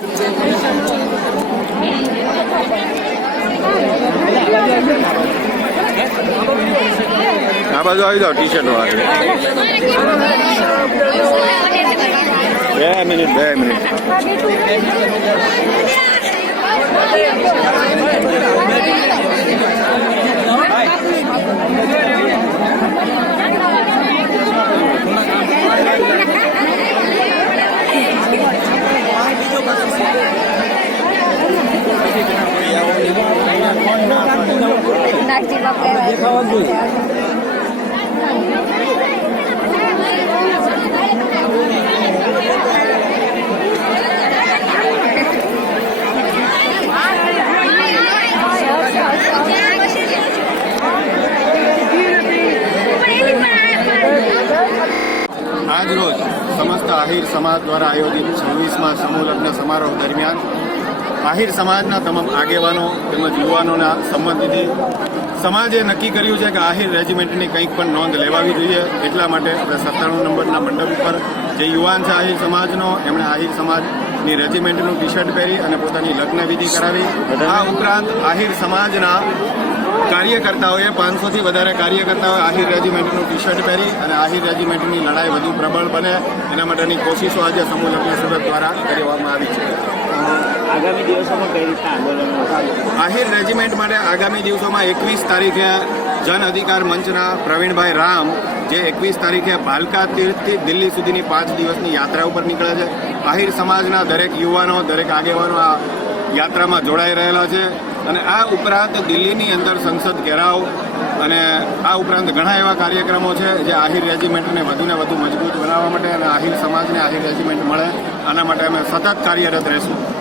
આ બાજુ આવી જાઓ ટી શર્ટ વાળા બે મિનિટ બે મિનિટ. નાગજી બાપા આજ રોજ સમસ્ત આહિર સમાજ દ્વારા આયોજિત છવ્વીસમાં સમૂહ લગ્ન સમારોહ દરમિયાન આહિર સમાજના તમામ આગેવાનો તેમજ યુવાનોના સંમતિથી સમાજે નક્કી કર્યું છે કે આહિર રેજિમેન્ટની કંઈક પણ નોંધ લેવાવી જોઈએ. એટલા માટે સત્તાણું નંબરના મંડપ ઉપર જે યુવાન છે આહિર સમાજનો, એમણે આહિર સમાજની રેજિમેન્ટનું ટી શર્ટ પહેરી અને પોતાની લગ્ન વિધિ કરાવી. આ ઉપરાંત આહિર સમાજના કાર્યકર્તાઓએ પાંચસોથી વધારે કાર્યકર્તાઓએ આહિર રેજિમેન્ટનું ટી શર્ટ પહેરી અને આહિર રેજિમેન્ટની લડાઈ વધુ પ્રબળ બને. એના માટેની કોશિશો આજે સમૂહ લગ્ન સુરત દ્વારા કરવામાં આવી છે. આગામી દિવસોમાં કઈ રીતના આંદોલનો આહિર રેજિમેન્ટ માટે આગામી દિવસોમાં એકવીસ તારીખે જન અધિકાર મંચના પ્રવીણભાઈ રામ જે એકવીસ તારીખે ભાલકા તીર્થથી દિલ્હી સુધીની પાંચ દિવસની યાત્રા ઉપર નીકળે છે. આહિર સમાજના દરેક યુવાનો દરેક આગેવાનો આ યાત્રામાં જોડાઈ રહેલા છે. અને આ ઉપરાંત દિલ્હીની અંદર સંસદ ઘેરાવ અને આ ઉપરાંત ઘણા એવા કાર્યક્રમો છે જે આહિર રેજિમેન્ટને વધુને વધુ મજબૂત બનાવવા માટે અને આહિર સમાજને આહિર રેજિમેન્ટ મળે, આના માટે અમે સતત કાર્યરત રહીશું.